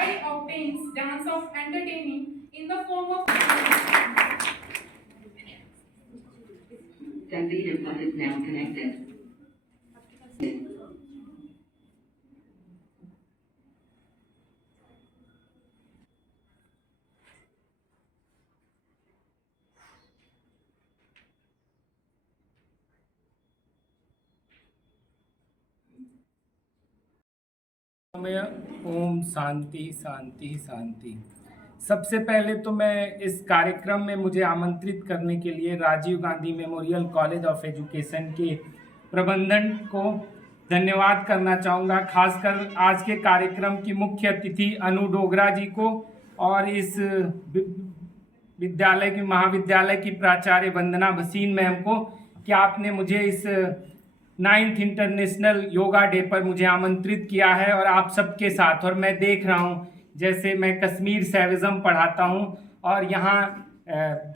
I obtains dance of entertaining in the form of That input is now connected. Om Shanti शांति शांति। सबसे पहले तो मैं इस कार्यक्रम में मुझे आमंत्रित करने के लिए Rajiv Gandhi memorial college of education के प्रबंधन को धन्यवाद करना चाहूँगा। खासकर आज के कार्यक्रम की मुख्य अतिथि अनु डोगरा जी को और इस विद्यालय की महाविद्यालय की प्राचार्य वंदना भसीन मैम को कि आपने मुझे इस 9th इंटरनेशनल योगा डे पर मुझे आमंत्रित किया है और आप सबके साथ। और मैं देख रहा हूँ, जैसे मैं कश्मीर सैविज्म पढ़ाता हूँ और यहाँ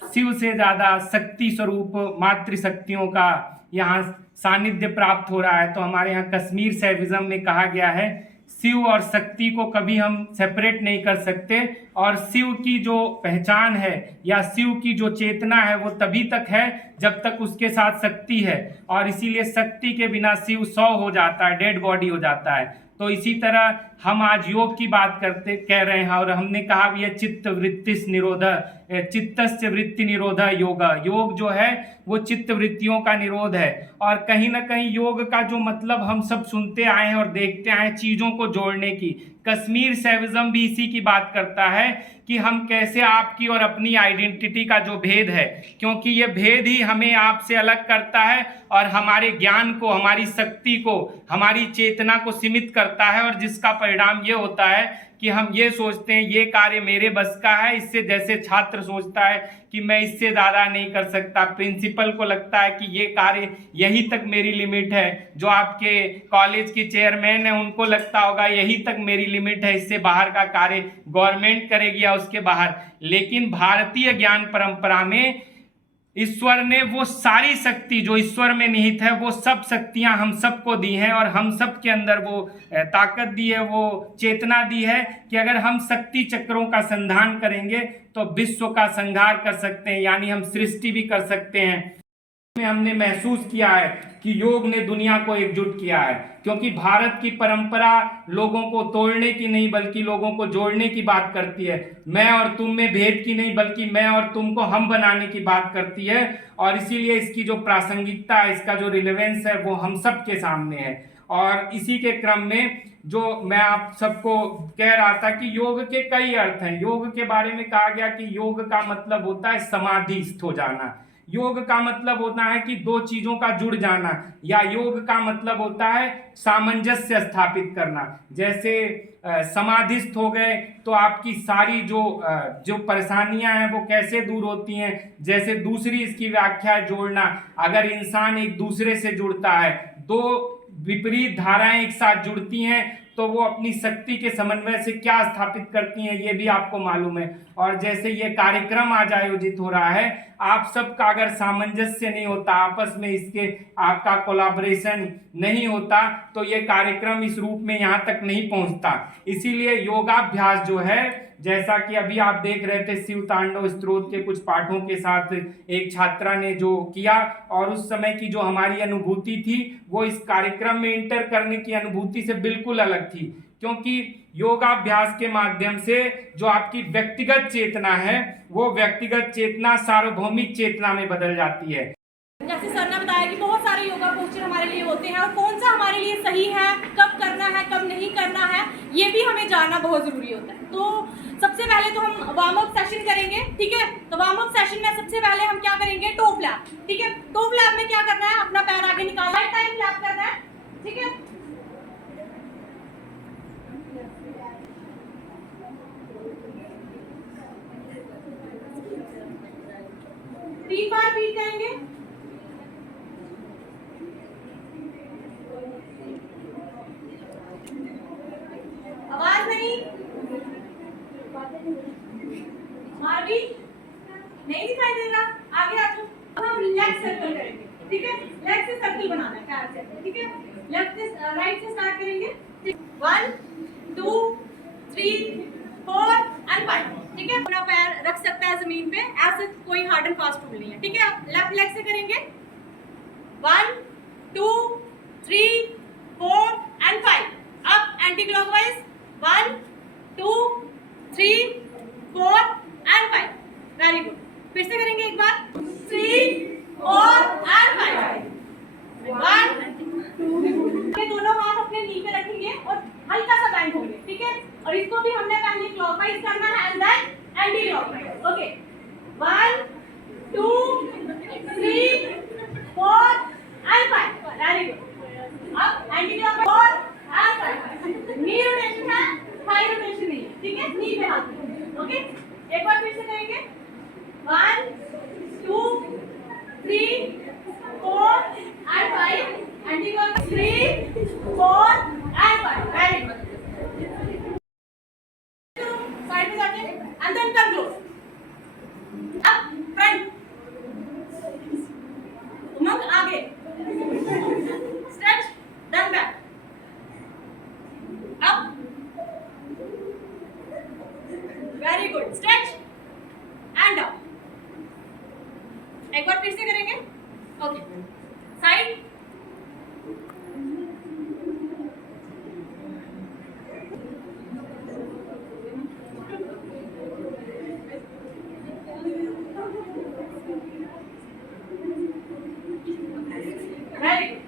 शिव से ज़्यादा शक्ति स्वरूप मातृशक्तियों का यहाँ सानिध्य प्राप्त हो रहा है। तो हमारे यहाँ कश्मीर सैविज्म में कहा गया है शिव और शक्ति को कभी हम सेपरेट नहीं कर सकते, और शिव की जो पहचान है या शिव की जो चेतना है वो तभी तक है जब तक उसके साथ शक्ति है, और इसीलिए शक्ति के बिना शिव 100 हो जाता है, डेड बॉडी हो जाता है। तो इसी तरह हम आज योग की बात कह रहे हैं और हमने कहा भी है चित्त वृत्तिस निरोध, चित्तस्य वृत्ति निरोध योगा। योग जो है वो चित्त वृत्तियों का निरोध है। और कहीं ना कहीं योग का जो मतलब हम सब सुनते आए हैं और देखते आए हैं चीज़ों को जोड़ने की। कश्मीर सैविज्म भी इसी की बात करता है कि हम कैसे आपकी और अपनी आइडेंटिटी का जो भेद है, क्योंकि ये भेद ही हमें आपसे अलग करता है और हमारे ज्ञान को, हमारी शक्ति को, हमारी चेतना को सीमित करता है। और जिसका परिणाम ये होता है कि हम ये सोचते हैं ये कार्य मेरे बस का है, इससे जैसे छात्र सोचता है कि मैं इससे ज़्यादा नहीं कर सकता, प्रिंसिपल को लगता है कि ये कार्य यही तक मेरी लिमिट है, जो आपके कॉलेज की चेयरमैन है उनको लगता होगा यही तक मेरी लिमिट है, इससे बाहर का कार्य गवर्नमेंट करेगी या उसके बाहर। लेकिन भारतीय ज्ञान परंपरा में ईश्वर ने वो सारी शक्ति जो ईश्वर में निहित है वो सब शक्तियां हम सबको दी हैं, और हम सब के अंदर वो ताकत दी है, वो चेतना दी है कि अगर हम शक्ति चक्रों का संधान करेंगे तो विश्व का संहार कर सकते हैं, यानी हम सृष्टि भी कर सकते हैं। में हमने महसूस किया है कि योग ने दुनिया को एकजुट किया है, क्योंकि भारत की परंपरा लोगों को तोड़ने की नहीं बल्कि लोगों को जोड़ने की बात करती है। मैं और तुम में भेद की नहीं बल्कि मैं और तुम को हम बनाने की बात करती है। और इसीलिए इसकी जो प्रासंगिकता है, इसका जो रिलेवेंस है वो हम सब के सामने है। और इसी के क्रम में जो मैं आप सबको कह रहा था कि योग के कई अर्थ हैं। योग के बारे में कहा गया कि योग का मतलब होता है समाधिस्थ हो जाना, योग का मतलब होता है कि दो चीजों का जुड़ जाना, या योग का मतलब होता है सामंजस्य स्थापित करना। जैसे समाधिस्थ हो गए तो आपकी सारी जो परेशानियां हैं वो कैसे दूर होती हैं। जैसे दूसरी इसकी व्याख्या है जोड़ना। अगर इंसान एक दूसरे से जुड़ता है, दो विपरीत धाराएं एक साथ जुड़ती हैं तो वो अपनी शक्ति के समन्वय से क्या स्थापित करती हैं ये भी आपको मालूम है। और जैसे ये कार्यक्रम आज आयोजित हो रहा है, आप सबका अगर सामंजस्य नहीं होता, आपस में इसके आपका कोलैबोरेशन नहीं होता तो ये कार्यक्रम इस रूप में यहाँ तक नहीं पहुँचता। इसीलिए योगाभ्यास जो है, जैसा कि अभी आप देख रहे थे शिव तांडव स्तोत्र के कुछ पाठों के साथ एक छात्रा ने जो किया, और उस समय की जो हमारी अनुभूति थी वो इस कार्यक्रम में इंटर करने की अनुभूति से बिल्कुल अलग थी। क्योंकि योगाभ्यास के माध्यम से जो आपकी व्यक्तिगत चेतना है वो व्यक्तिगत चेतना सार्वभौमिक चेतना में बदल जाती है। जैसे सर ने बताया कि बहुत सारे योगा पोस्चर हमारे लिए होते हैं, और कौन सा हमारे लिए सही है, कब करना है कब नहीं करना है, ये भी हमें जानना बहुत जरूरी होता है। तो सबसे पहले तो हम वार्म अप सेशन करेंगे, ठीक है। तो वार्म अप सेशन में सबसे पहले हम क्या करेंगे, टो फ्लैप, ठीक है। टो फ्लैप में क्या करना है, अपना पैर आगे निकालना है, टाइम फ्लैप करना है, ठीक है। तीन बार बीट जाएंगे, आवाज नहीं, मारवी नहीं दिखाई दे रहा, आगे आ जाओ। अब हम लेग सर्कल करेंगे, ठीक है। लेग से सर्कल बनाना है पैर से, ठीक है। लेफ्ट से राइट से स्टार्ट करेंगे, 1 2 3 4 एंड 5। ठीक है, अपना पैर रख सकता है जमीन पे, ऐसे कोई हार्ड एंड फास्ट रूल नहीं है। ठीक है, लेफ्ट लेग से करेंगे 1 2 3 4 एंड 5। अब anti clockwise 1 2 3 4 and 5। Very good, फिर से करेंगे एक बार 3 4 एंड 5। 1 2 दोनों हाथ अपने नी पे रखेंगे और हल्का सा बैंड होंगे। ठीक है, और इसको भी हमने पहले क्लॉकवाइज करना है and then anti clockwise. Okay 1 2 3 4 and 5। Very good, अब anti clockwise 4 and 5। Knee rotation है, थाई रोटेशन नहीं है। ठीक है, नी पे हाथ। ओके, एक बार फिर से करेंगे 1 2 3 4 and 5। Anticlockwise 3 4 and 5। Very good, side में जाके एंड देन कम क्लोज। अब फ्रंट, उमंग आगे, stretch then back, up. Very good, stretch and up. एक बार फिर से करेंगे। Okay, side very good.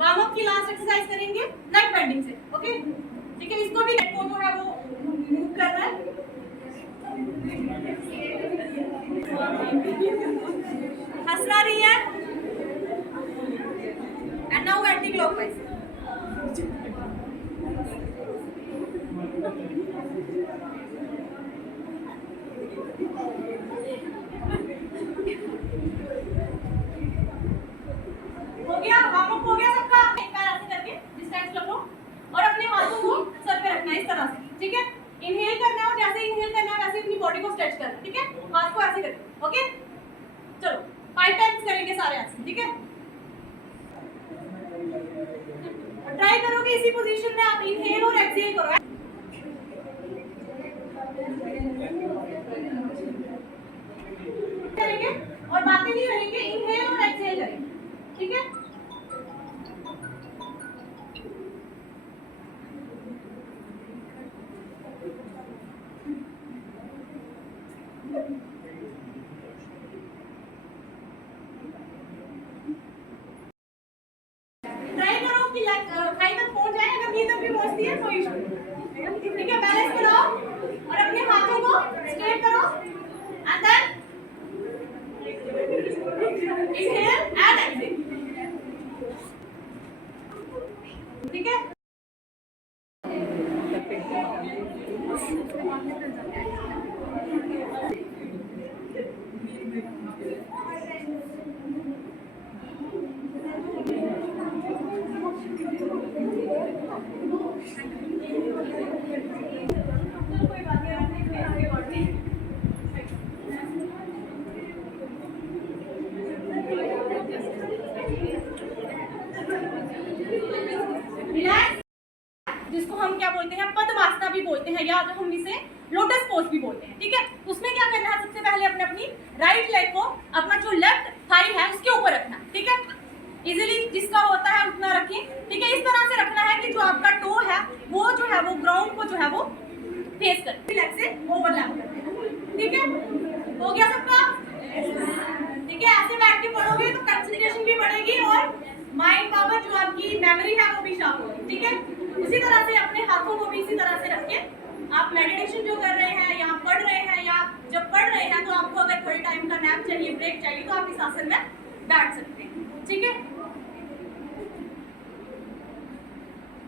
Warm up की लास्ट एक्सरसाइज करेंगे नेक बेंडिंग से। ओके, ठीक है, इसको भी नेक को जो है वो मूव करना है। हंसना नहीं है। And now anti clockwise. हो गया, वार्म अप हो गया सबका। एक पैर ऐसे करके डिस्टेंस रखो और अपने हाथों को सर पे रखना है इस तरह से। ठीक है, इनहेल करना है और जैसे इनहेल करना है वैसे अपनी बॉडी को स्ट्रेच करना है। ठीक है, हाथ को ऐसे करके। ओके, चलो 5 टाइम्स करेंगे सारे ऐसे। ठीक है, ट्राई करोगे इसी पोजीशन में आप इनहेल और एक्सहेल करो। करेंगे और बातें नहीं करेंगे, इनहेल और एक्सहेल करेंगे। ठीक है, ट्राई करो कि थाई तक पहुंच जाए। अगर नी तक भी पहुंचती है कोई इशू नहीं। ठीक है, बैलेंस बनाओ और अपने हाथों को स्ट्रेट करो and then inhale and exhale. ठीक है, कोई बात नहीं। रिलैक्स, जिसको हम क्या बोलते हैं पद्मासना भी बोलते हैं, या हम इसे लोटस पोज भी बोलते हैं। ठीक है, उसमें क्या करना है, सबसे पहले अपनी राइट लेग को अपना जो लेफ्ट थाई है उसके ऊपर रखना है। ठीक है, इजीली जिसका होता है उतना रखें। ठीक है, इस तरह से रखना है कि जो आपका टो है वो जो है वो ग्राउंड को जो है वो फेस कर लेग से ओवरलैप करते हैं। ठीक है, हो गया सबका। ठीक है, ऐसे बैठ के पढ़ोगे तो कंसंट्रेशन भी बढ़ेगी और माइंड पावर जो आपकी मेमोरी है वो भी शार्प होगी। ठीक है, उसी तरह से अपने हाथों को भी इसी तरह से रख के आप मेडिटेशन जो कर रहे हैं या पढ़ रहे हैं, या जब पढ़ रहे हैं तो आपको अगर थोड़े टाइम का नैप चाहिए, ब्रेक चाहिए, तो आप इस आसन में बैठ सकते हैं। ठीक है,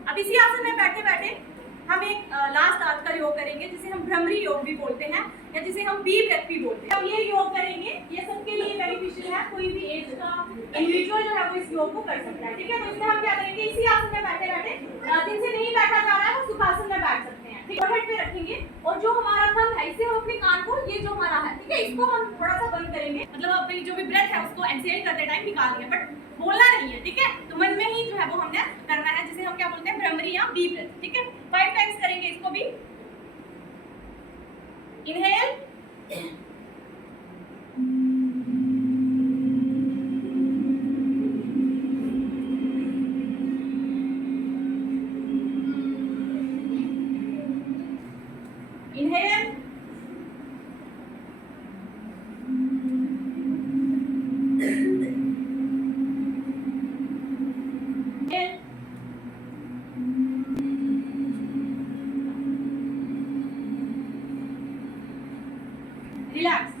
अब इसी आसन में बैठे बैठे हम एक लास्ट आज का योग करेंगे जिसे हम भ्रमरी योग भी बोलते हैं या जिसे हम बी ब्रेथ भी बोलते हैं। अब ये योग करेंगे, ये सबके लिए बेनिफिशियल है, कोई भी एज का इंडिविजुअल जो है वो इस योग को कर सकता है। ठीक है, तो इसमें हम क्या करेंगे, इसी आसन में बैठे बैठे, जिनसे नहीं बैठा जा रहा है वो सुखासन में बैठ सकते हैं। ठीक है, हेड पे रखेंगे और जो हमारा थंब है इसे हम अपने कान को, ये जो हमारा है, ठीक है, इसको हम थोड़ा सा बंद करेंगे, मतलब अपनी जो भी ब्रेथ है उसको एक्सहेल करते टाइम निकालेंगे, बट बोलना नहीं है। ठीक है, तो मन में ही जो है वो हमने करना है, जिसे हम क्या बोलते हैं, भ्रमरी या बी ब्रेथ। ठीक है, 5 टाइम्स करेंगे इसको भी। Inhale, inhale, relax,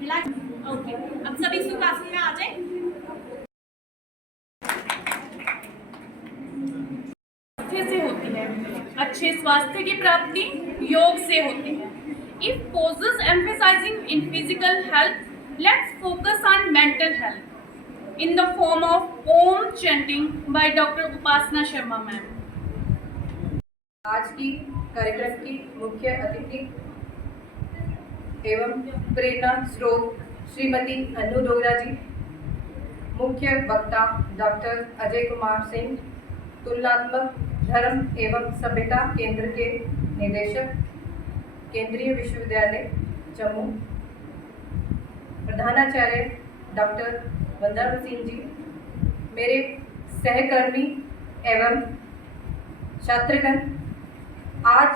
relax. Okay, अब सभी सुखासन में आ जाएं। अच्छे से होती है, अच्छे स्वास्थ्य की प्राप्ति योग से होती है। If poses emphasizing in physical health, let's focus on mental health in the form of Om chanting by Dr. Upasana Sharma ma'am. आज की कार्यक्रम की मुख्य अतिथि एवं प्रेरणा स्रोत श्रीमती अनु डोगरा जी, मुख्य वक्ता डॉक्टर अजय कुमार सिंह, तुलनात्मक धर्म एवं सभ्यता केंद्र के निदेशक, केंद्रीय विश्वविद्यालय जम्मू, प्रधानाचार्य डॉक्टर वंदना सिंह जी, मेरे सहकर्मी एवं छात्रगण, आज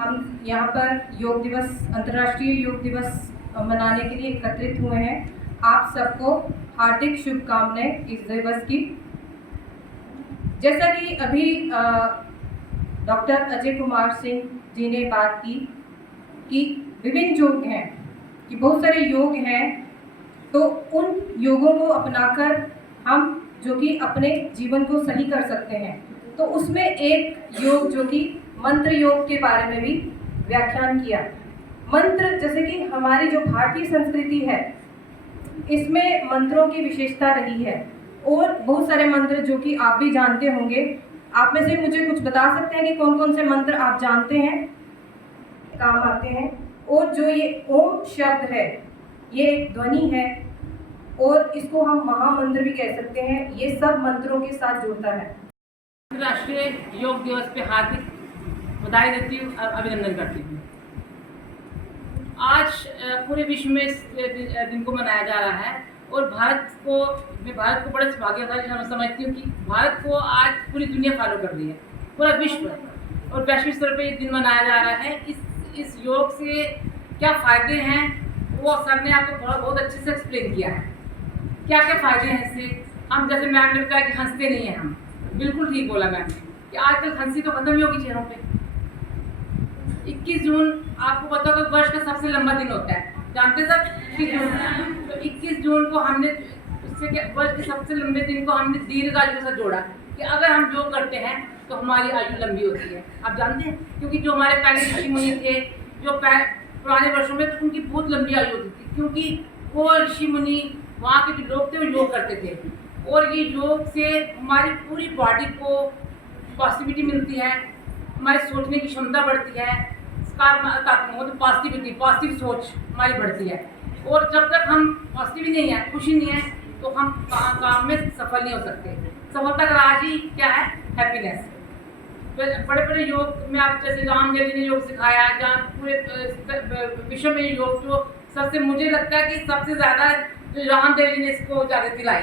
हम यहाँ पर योग दिवस, अंतर्राष्ट्रीय योग दिवस मनाने के लिए एकत्रित हुए हैं। आप सबको हार्दिक शुभकामनाएं इस दिवस की। जैसा कि अभी डॉक्टर अजय कुमार सिंह जी ने बात की कि विभिन्न योग हैं, कि बहुत सारे योग हैं, तो उन योगों को अपनाकर हम जो कि अपने जीवन को सही कर सकते हैं। तो उसमें एक योग जो कि मंत्र योग के बारे में भी व्याख्यान किया। मंत्र, जैसे कि हमारी जो भारतीय संस्कृति है इसमें मंत्रों की विशेषता रही है और बहुत सारे मंत्र जो कि आप भी जानते होंगे। आप में से मुझे कुछ बता सकते हैं कि कौन कौन से मंत्र आप जानते हैं, काम आते हैं? और जो ये ओम शब्द है ये एक ध्वनि है और इसको हम महामंत्र भी कह सकते हैं। ये सब मंत्रों के साथ जुड़ता है। अंतर्राष्ट्रीय योग दिवस पे हार्दिक बधाई देती हूँ और अभिनंदन करती हूँ। आज पूरे विश्व में इस दिन को मनाया जा रहा है और मैं भारत को बड़े भाग्यशाली समझती हूँ कि भारत को आज पूरी दुनिया फॉलो कर रही है, पूरा विश्व, और वैश्विक स्तर पे ये दिन मनाया जा रहा है। इस योग से क्या फ़ायदे हैं वो सर ने आपको थोड़ा बहुत अच्छे से एक्सप्लेन किया है। क्या क्या फ़ायदे हैं इससे। हम जैसे मैम ने बताया कि हंसते नहीं हैं, हम बिल्कुल ठीक बोला मैम कि आजकल हंसी तो खत्म ही होगी चेहरों पे। 21 जून आपको पता तो वर्ष का सबसे लंबा दिन होता है, जानते सब 21 जून। तो 21 जून को हमने उससे क्या वर्ष के सबसे लंबे दिन को हमने दीर्घ आयु के साथ जोड़ा कि अगर हम योग करते हैं तो हमारी आयु लंबी होती है। आप जानते हैं क्योंकि जो हमारे पहले ऋषि मुनि थे, जो पुराने वर्षों में, तो उनकी बहुत लंबी आयु होती थी क्योंकि वो ऋषि मुनि वहाँ के जो लोग थे वो योग करते थे। और ये योग से हमारी पूरी बॉडी को पॉजिटिविटी मिलती है, हमारी सोचने की क्षमता बढ़ती है, पॉजिटिव सोच हमारी बढ़ती है। और जब तक हम पॉजिटिव नहीं है, खुशी नहीं है, तो हम काम में सफल नहीं हो सकते। सफलता का राज ही क्या है? हैप्पीनेस। बड़े बड़े योग में आप जैसे रामदेव जी ने योग सिखाया, जहाँ पूरे विश्व में योग जो सबसे मुझे लगता है कि सबसे ज़्यादा जो रामदेव जी ने इसको जागृति लाई,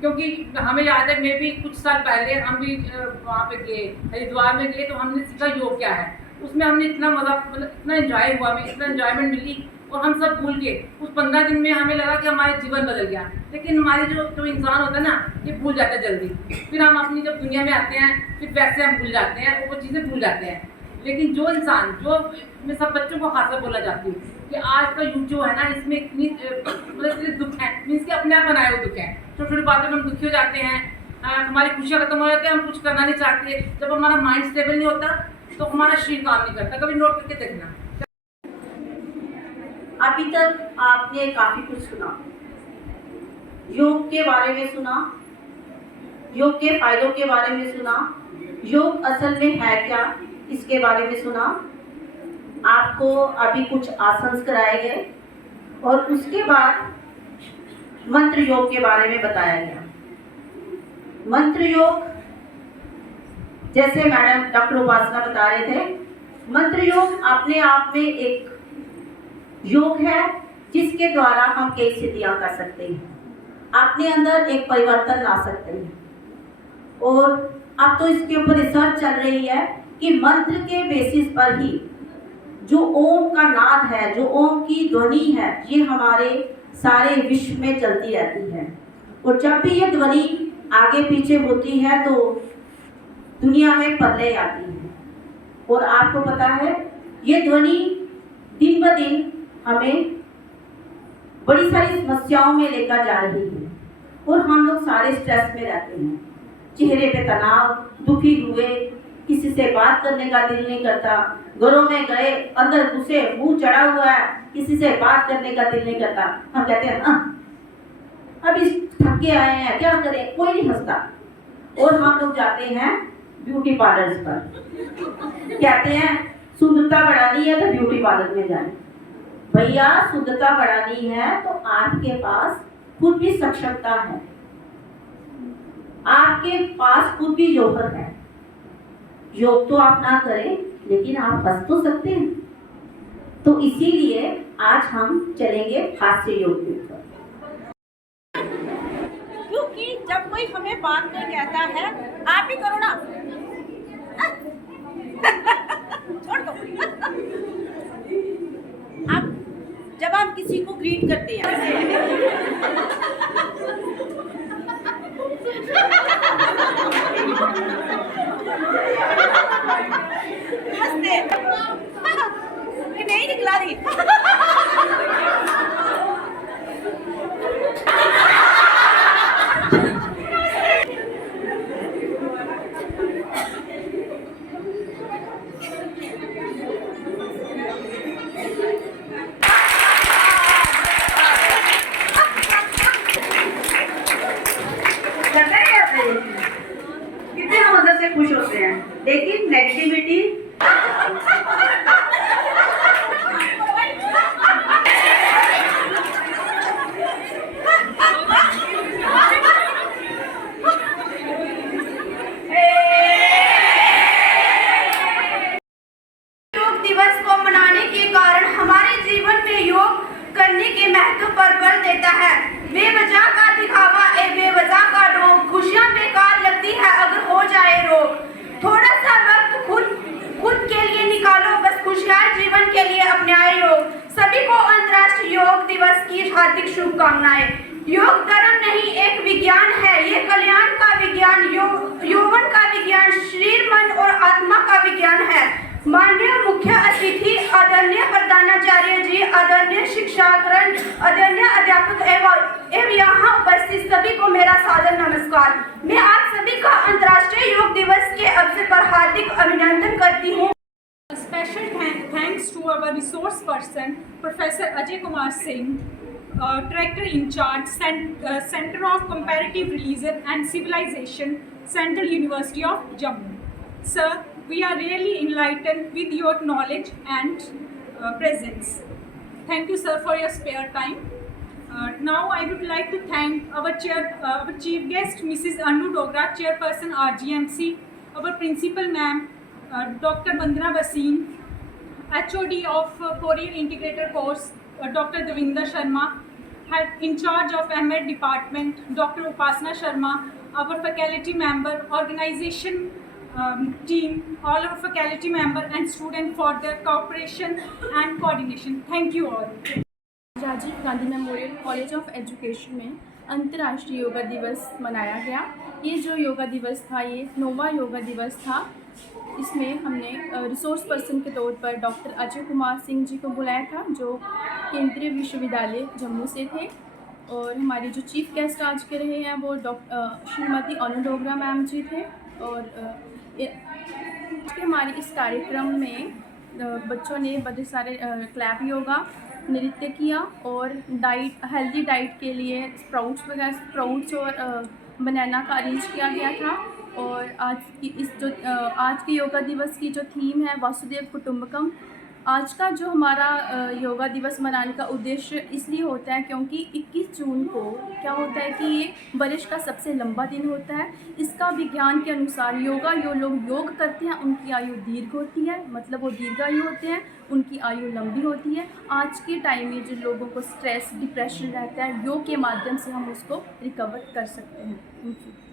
क्योंकि हमें याद है मैं भी कुछ साल पहले हम भी वहाँ पे गए, हरिद्वार में गए, तो हमने सीखा योग क्या है। उसमें हमने इतना मज़ा, मतलब इतना एंजॉय हुआ, हमें इतना एंजॉयमेंट मिली और हम सब भूल के उस 15 दिन में हमें लगा कि हमारा जीवन बदल गया। लेकिन हमारे जो इंसान होता है ना, ये भूल जाता है जल्दी। फिर हम अपनी जब दुनिया में आते हैं फिर वैसे हम भूल जाते हैं और वो चीज़ें भूल जाते हैं। लेकिन जो इंसान, जो मैं सब बच्चों को खासकर बोला जाती हूँ कि आज का युग जो है ना, इसमें इतनी मतलब दुख है, मीन्स कि अपने आप बनाए हुए दुख है। छोटी छोटी बातों में हम दुखी हो जाते हैं, हमारी खुशियाँ खत्म हो जाती है, हम कुछ करना नहीं चाहते। जब हमारा माइंड स्टेबल नहीं होता तो हमारा शरीर काम नहीं करता। कभी नोट करके देखना। अभी तक आपने काफी कुछ सुना, योग के बारे में सुना, योग के फायदों के बारे में सुना, योग असल में है क्या इसके बारे में सुना। आपको अभी कुछ आसन कराए गए और उसके बाद मंत्र योग के बारे में बताया गया। मंत्र योग जैसे मैडम डॉक्टर उपासना बता रहे थे, मंत्र योग अपने आप में एक योग है जिसके द्वारा हम कई सिद्धियां कर सकते हैं, अपने अंदर एक परिवर्तन ला सकते हैं। और अब तो इसके ऊपर रिसर्च चल रही है कि मंत्र के बेसिस पर ही जो ओम का नाद है, जो ओम की ध्वनि है, ये हमारे सारे विश्व में चलती रहती है। और जब भी ये ध्वनि आगे पीछे होती है तो दुनिया में प्रलय आती है। और आपको पता है ये ध्वनि दिन ब दिन हमें बड़ी सारी समस्याओं में लेकर जा रही है और हम लोग सारे स्ट्रेस में रहते हैं, चेहरे पे तनाव, दुखी हुए, किसी से बात करने का दिल नहीं करता, घरों में गए अंदर घुसे मुंह चढ़ा हुआ है, किसी से बात करने का दिल नहीं करता। हम कहते हैं अभी थक के आए हैं, क्या करें, कोई नहीं हंसता। और हम लोग जाते हैं ब्यूटी पार्लर्स पर, कहते हैं सुंदरता बढ़ानी है तो ब्यूटी पार्लर में जाए। भैया शुद्धता बढ़ानी है तो आपके पास खुद भी सक्षमता है, आपके पास खुद भी जौहर है। योग तो आप ना करें लेकिन आप हंस तो सकते हैं। तो इसीलिए आज हम चलेंगे हास्य योग के ऊपर। क्योंकि जब कोई हमें बात कर कहता है आप ही करो ना, छोड़ दो। आप जब आप किसी को ग्रीट करते हैं नमस्ते, नहीं निकला रही। कितने हम अंदर से खुश होते हैं, लेकिन नेगेटिविटी योग दिवस को मनाने के कारण हमारे जीवन में योग करने के महत्व पर बल देता है। बेवजह का दिखावा बेवजह का रोग, खुशियां बेकार लगती है अगर हो जाए रोग। थोड़ा सा वक्त खुद के लिए निकालो, बस खुशहाल जीवन के लिए अपनाए योग। सभी को अंतर्राष्ट्रीय योग दिवस की हार्दिक शुभकामनाएं। योग धर्म नहीं, एक विज्ञान है, ये कल्याण का विज्ञान, यौवन का विज्ञान, शरीर मन और आत्मा का विज्ञान है। माननीय मुख्य अतिथि आदरणीय प्रधानाचार्य जी, आदरणीय शिक्षाकरण, आदरणीय अध्यापक एवं यहाँ उपस्थित सभी को मेरा सादर नमस्कार। मैं आप सभी का अंतर्राष्ट्रीय योग दिवस के अवसर पर हार्दिक अभिनंदन करती हूँ। A special thanks to our resource person, Professor Ajay Kumar Singh, Director in charge, Center of Comparative Religion and Civilization, Central University of Jammu. Sir, we are really enlightened with your knowledge and presence. Thank you, sir, for your spare time. Now I would like to thank our chief guest, Mrs. Anu Dogra, Chairperson RGMC, our principal ma'am, Dr. Vandana Bhasin, HOD of Korean Integrated Course, Dr. Devinder Sharma, head in charge of MAd department, Dr. Upasana Sharma, our faculty member, organization team, all our faculty member and student for their cooperation and coordination. Thank you all. Rajiv Gandhi memorial college of education में अंतर्राष्ट्रीय योगा दिवस मनाया गया। ये जो योगा दिवस था ये 9वां योगा दिवस था। इसमें हमने रिसोर्स पर्सन के तौर पर डॉक्टर अजय कुमार सिंह जी को बुलाया था जो केंद्रीय विश्वविद्यालय जम्मू से थे। और हमारी जो चीफ गेस्ट आज के रहे हैं वो श्रीमती अनु डोगरा मैम जी थे। और हमारे इस कार्यक्रम में बच्चों ने बड़े सारे क्लैप योगा, नृत्य किया और हेल्दी डाइट के लिए स्प्राउट्स और बनाना का अरेंज किया गया था। और आज के योगा दिवस की जो थीम है वासुदेव कुटुंबकम। आज का जो हमारा योगा दिवस मनाने का उद्देश्य इसलिए होता है क्योंकि 21 जून को क्या होता है कि ये वर्ष का सबसे लंबा दिन होता है। इसका विज्ञान के अनुसार जो लोग योग करते हैं उनकी आयु दीर्घ होती है, मतलब वो दीर्घायु होते हैं, उनकी आयु लंबी होती है। आज के टाइम में जिन लोगों को स्ट्रेस डिप्रेशन रहता है, योग के माध्यम से हम उसको रिकवर कर सकते हैं। Thank you.